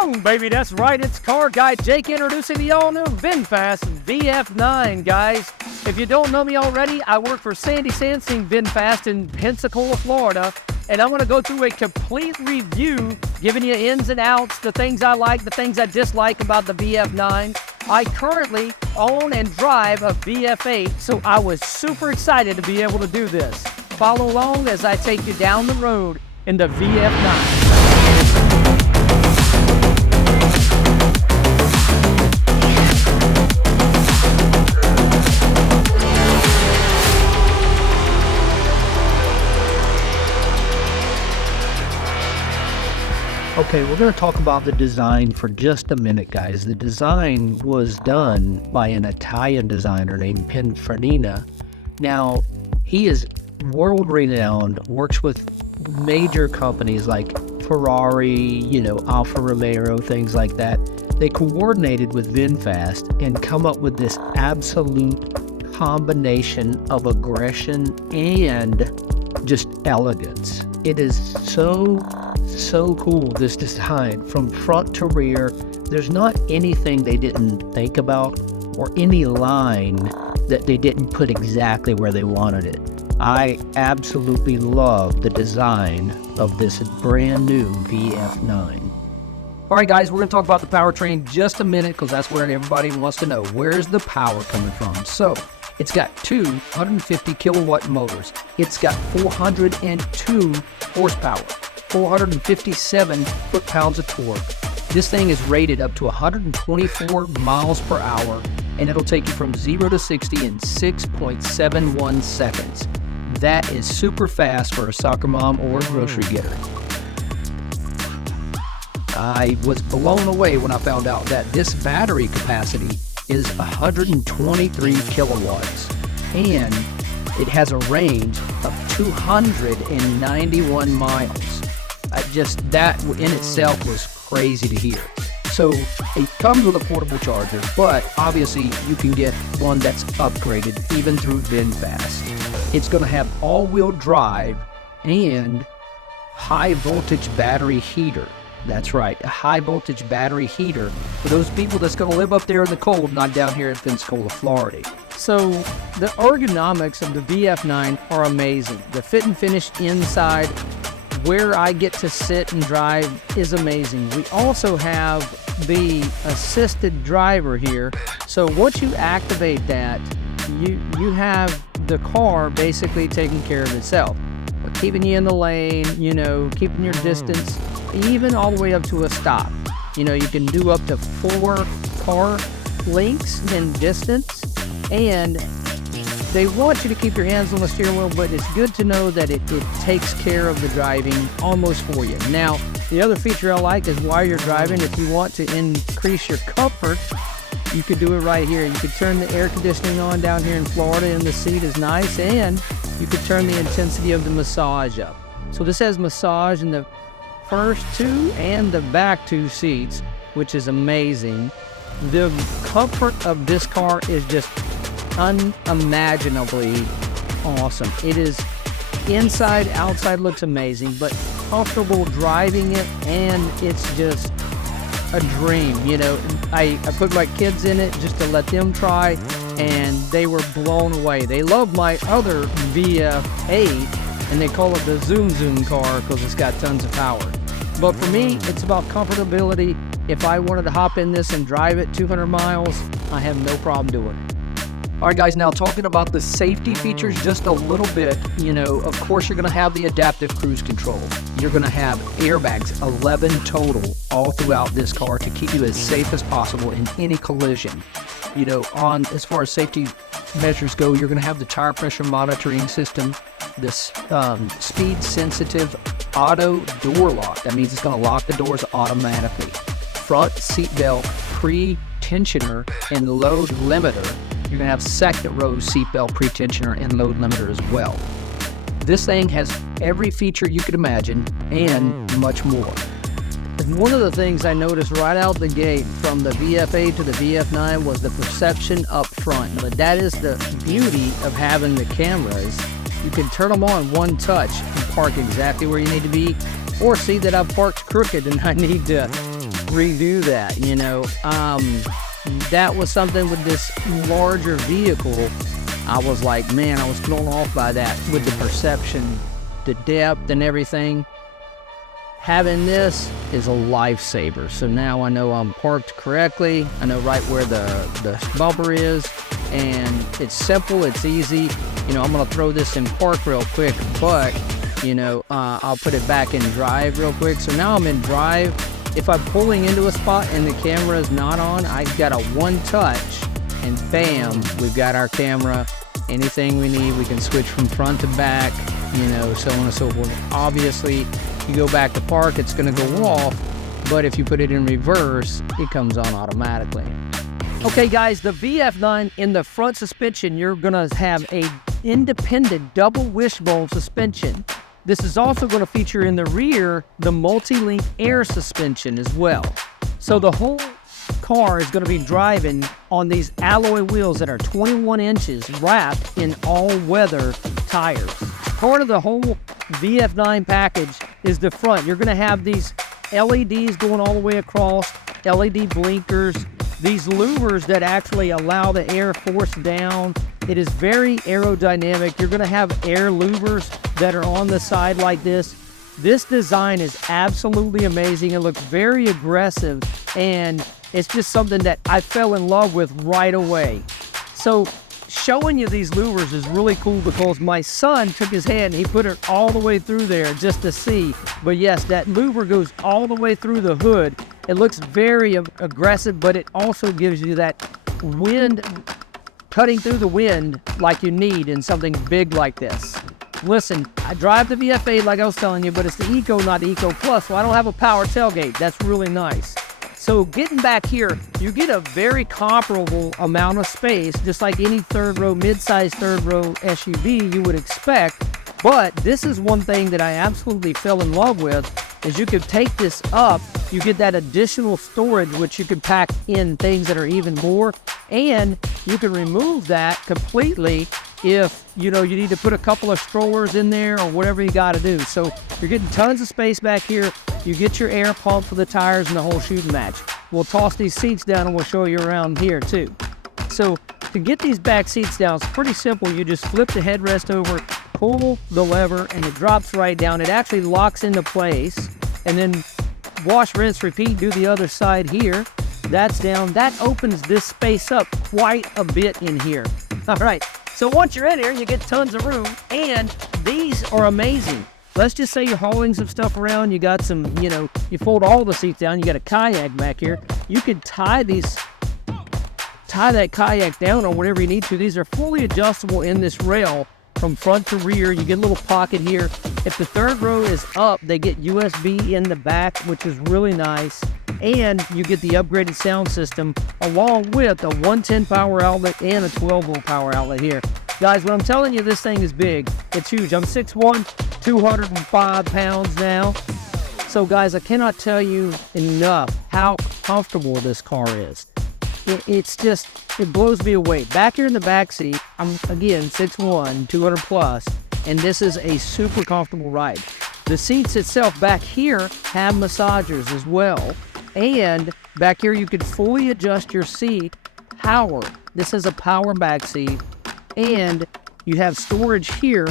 Boom, baby, that's right. It's Car Guy Jake introducing the all-new VinFast VF9, guys. If you don't know me already, I work for Sandy Sansing VinFast in Pensacola, Florida, and I'm going to go through a complete review, giving you ins and outs, the things I like, the things I dislike about the VF9. I currently own and drive a VF8, so I was super excited to be able to do this. Follow along as I take you down the road in the VF9. Okay, we're going to talk about the design for just a minute, guys. The design was done by an Italian designer named Ed FERNANDEZ. Now, he is world-renowned, works with major companies like Ferrari, Alfa Romeo, things like that. They coordinated with VinFast and come up with this absolute combination of aggression and just elegance. It is so cool, this design from front to rear. There's not anything they didn't think about or any line that they didn't put exactly where they wanted it. I absolutely love the design of this brand new VF9. All right, guys, we're going to talk about the powertrain just a minute because that's what everybody wants to know. Where's the power coming from? So it's got two 150 kilowatt motors. It's got 402 horsepower, 457 foot-pounds of torque. This thing is rated up to 124 miles per hour, and it'll take you from 0 to 60 in 6.71 seconds. That is super fast for a soccer mom or a grocery getter. I was blown away when I found out that this battery capacity is 123 kilowatts, and it has a range of 291 miles. That in itself was crazy to hear. So it comes with a portable charger, but obviously you can get one that's upgraded even through VinFast. It's going to have all-wheel drive and high-voltage battery heater. That's right, a high-voltage battery heater for those people that's going to live up there in the cold, not down here in Pensacola, Florida. So the ergonomics of the VF9 are amazing. The fit and finish inside, where I get to sit and drive, is amazing. We also have the assisted driver here. So once you activate that, you have the car basically taking care of itself. Keeping you in the lane, keeping your distance, even all the way up to a stop. You can do up to 4 car lengths in distance, and they want you to keep your hands on the steering wheel, but it's good to know that it takes care of the driving almost for you. Now, the other feature I like is while you're driving, if you want to increase your comfort, you could do it right here. You could turn the air conditioning on down here in Florida, and the seat is nice, and you could turn the intensity of the massage up. So this has massage in the first 2 and the back 2 seats, which is amazing. The comfort of this car is just unimaginably awesome. It is inside, outside looks amazing, but comfortable driving it, and it's just a dream. I put my kids in it just to let them try, and they were blown away. They love my other VF8, and they call it the Zoom Zoom car because it's got tons of power. But for me, it's about comfortability. If I wanted to hop in this and drive it 200 miles, I have no problem doing it. All right, guys, now talking about the safety features just a little bit, of course, you're going to have the adaptive cruise control. You're going to have airbags, 11 total, all throughout this car to keep you as safe as possible in any collision. As far as safety measures go, you're going to have the tire pressure monitoring system, this speed-sensitive auto door lock. That means it's going to lock the doors automatically. Front seatbelt pre-tensioner and load limiter. You're going to have second row seatbelt pre-tensioner and load limiter as well. This thing has every feature you could imagine and much more. One of the things I noticed right out the gate from the VF8 to the VF9 was the perception up front. But that is the beauty of having the cameras. You can turn them on one touch and park exactly where you need to be, or see that I've parked crooked and I need to redo that, you know. That was something with this larger vehicle. I was like, man, I was thrown off by that with the perception, the depth and everything. Having this is a lifesaver. So now I know I'm parked correctly. I know right where the bumper is, and it's simple, it's easy. You know, I'm gonna throw this in park real quick, but you know, I'll put it back in drive real quick. So now I'm in drive. If I'm pulling into a spot and the camera is not on, I've got a one touch and bam, we've got our camera. Anything we need, we can switch from front to back, you know, so on and so forth. Obviously, you go back to park, it's gonna go off, but if you put it in reverse, it comes on automatically. Okay guys, the VF9 in the front suspension, you're gonna have a independent double wishbone suspension. This is also gonna feature in the rear, the multi-link air suspension as well. So the whole car is gonna be driving on these alloy wheels that are 21 inches wrapped in all-weather tires. Part of the whole VF9 package is the front. You're gonna have these LEDs going all the way across, LED blinkers, these louvers that actually allow the air force down. It is very aerodynamic. You're gonna have air louvers that are on the side like this. This design is absolutely amazing. It looks very aggressive, and it's just something that I fell in love with right away. So showing you these louvers is really cool because my son took his hand and he put it all the way through there just to see. But yes, that louver goes all the way through the hood. It looks very aggressive, but it also gives you that wind, cutting through the wind like you need in something big like this. Listen, I drive the VF8 like I was telling you, but it's the Eco, not the Eco Plus, so I don't have a power tailgate. That's really nice. So getting back here, you get a very comparable amount of space, just like any third row, mid-size third row SUV you would expect. But this is one thing that I absolutely fell in love with, is you could take this up, you get that additional storage, which you could pack in things that are even more, and you can remove that completely if, you know, you need to put a couple of strollers in there or whatever you got to do. So you're getting tons of space back here. You get your air pump for the tires and the whole shooting match. We'll toss these seats down and we'll show you around here too. So to get these back seats down, it's pretty simple. You just flip the headrest over, pull the lever, and it drops right down. It actually locks into place, and then wash, rinse, repeat, do the other side here. That's down. That opens this space up quite a bit in here. All right, so once you're in here, you get tons of room, and these are amazing. Let's just say you're hauling some stuff around, you got some, you know, you fold all the seats down, you got a kayak back here. You could tie that kayak down or whatever you need to. These are fully adjustable in this rail from front to rear. You get a little pocket here. If the third row is up, they get USB in the back, which is really nice. And you get the upgraded sound system along with a 110 power outlet and a 12 volt power outlet here. Guys, when I'm telling you this thing is big, it's huge. I'm 6'1", 205 pounds now. So guys, I cannot tell you enough how comfortable this car is. It's just, it blows me away. Back here in the back seat, I'm again 6'1", 200 plus, and this is a super comfortable ride. The seats itself back here have massagers as well. And back here you can fully adjust your seat power. This is a power back seat. And you have storage here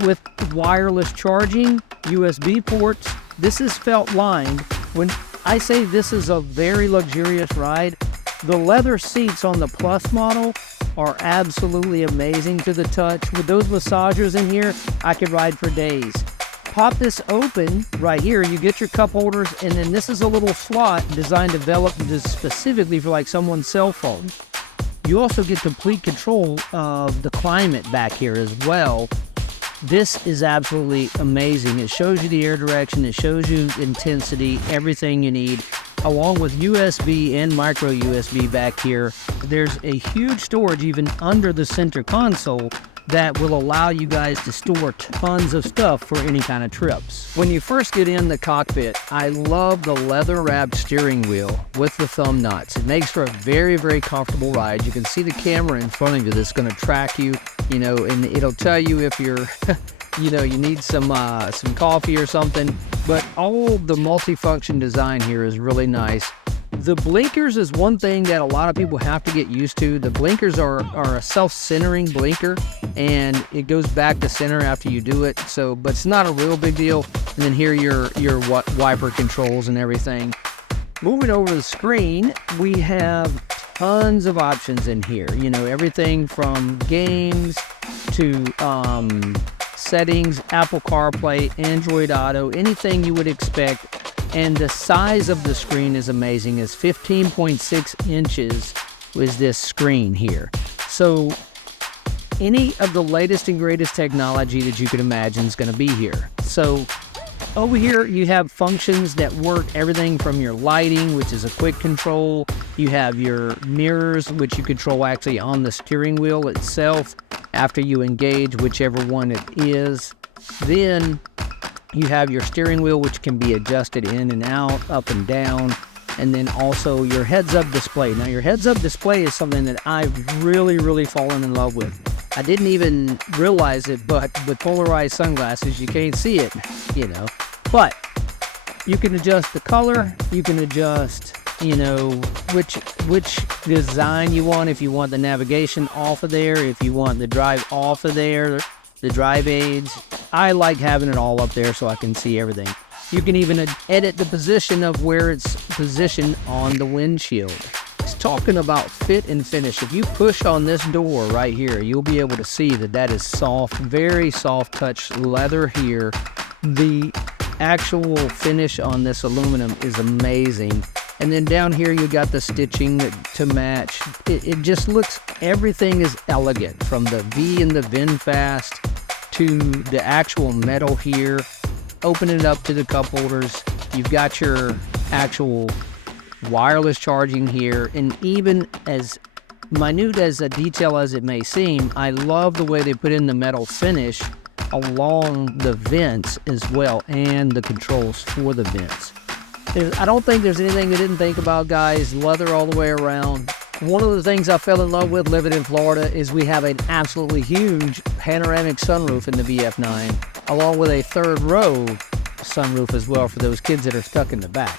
with wireless charging, USB ports. This is felt lined. When I say this is a very luxurious ride, the leather seats on the Plus model are absolutely amazing to the touch. With those massagers in here, I could ride for days. Pop this open right here, you get your cup holders, and then this is a little slot designed developed specifically for like someone's cell phone. You also get complete control of the climate back here as well. This is absolutely amazing. It shows you the air direction, it shows you intensity, everything you need, along with USB and micro USB back here. There's a huge storage even under the center console that will allow you guys to store tons of stuff for any kind of trips. When you first get in the cockpit, I love the leather-wrapped steering wheel with the thumb nuts. It makes for a very, very comfortable ride. You can see the camera in front of you that's going to track you, you know, and it'll tell you if you're you know, you need some coffee or something. But all the multifunction design here is really nice. The blinkers is one thing that a lot of people have to get used to. The blinkers are a self-centering blinker, and it goes back to center after you do it. So, but it's not a real big deal. And then here your wiper controls and everything. Moving over to the screen, we have tons of options in here. You know, everything from games to settings, Apple CarPlay, Android Auto, anything you would expect. And the size of the screen is amazing. It's 15.6 inches with this screen here. So any of the latest and greatest technology that you could imagine is going to be here. So over here, you have functions that work everything from your lighting, which is a quick control. You have your mirrors, which you control actually on the steering wheel itself after you engage whichever one it is. Then you have your steering wheel, which can be adjusted in and out, up and down, and then also your heads-up display. Now, your heads-up display is something that I've really fallen in love with. I didn't even realize it, but with polarized sunglasses, you can't see it, you know. But you can adjust the color, you can adjust, you know, which design you want, if you want the navigation off of there, if you want the drive off of there, the drive aids. I like having it all up there so I can see everything. You can even edit the position of where it's positioned on the windshield. It's talking about fit and finish. If you push on this door right here, you'll be able to see that is soft, very soft touch leather here. The actual finish on this aluminum is amazing. And then down here you got the stitching to match. It just looks, everything is elegant, from the V and the VinFast to the actual metal here. Open it up to the cup holders. You've got your actual wireless charging here, and even as minute as a detail as it may seem, I love the way they put in the metal finish along the vents as well, and the controls for the vents. I don't think there's anything they didn't think about, guys. Leather all the way around. One of the things I fell in love with living in Florida is we have an absolutely huge panoramic sunroof in the VF9, along with a third row sunroof as well for those kids that are stuck in the back.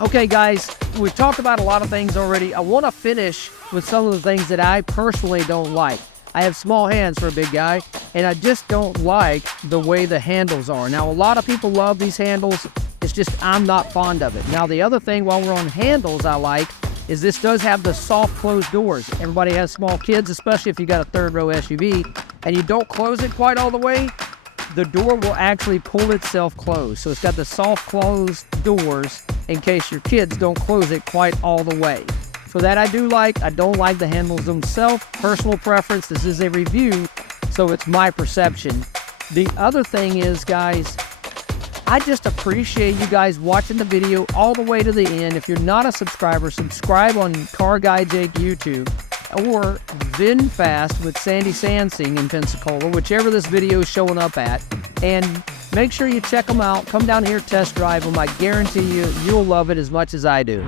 Okay, guys, we've talked about a lot of things already. I want to finish with some of the things that I personally don't like. I have small hands for a big guy, and I just don't like the way the handles are. Now, a lot of people love these handles. It's just I'm not fond of it. Now, the other thing while we're on handles I like is this does have the soft closed doors. Everybody has small kids, especially if you got a third row SUV, and you don't close it quite all the way, the door will actually pull itself closed. So it's got the soft closed doors in case your kids don't close it quite all the way. So that I do like. I don't like the handles themselves. Personal preference. This is a review, so it's my perception. The other thing is, guys, I just appreciate you guys watching the video all the way to the end. If you're not a subscriber, subscribe on Car Guy Jake YouTube or VinFast with Sandy Sansing in Pensacola, whichever this video is showing up at. And make sure you check them out. Come down here, test drive them. I guarantee you, you'll love it as much as I do.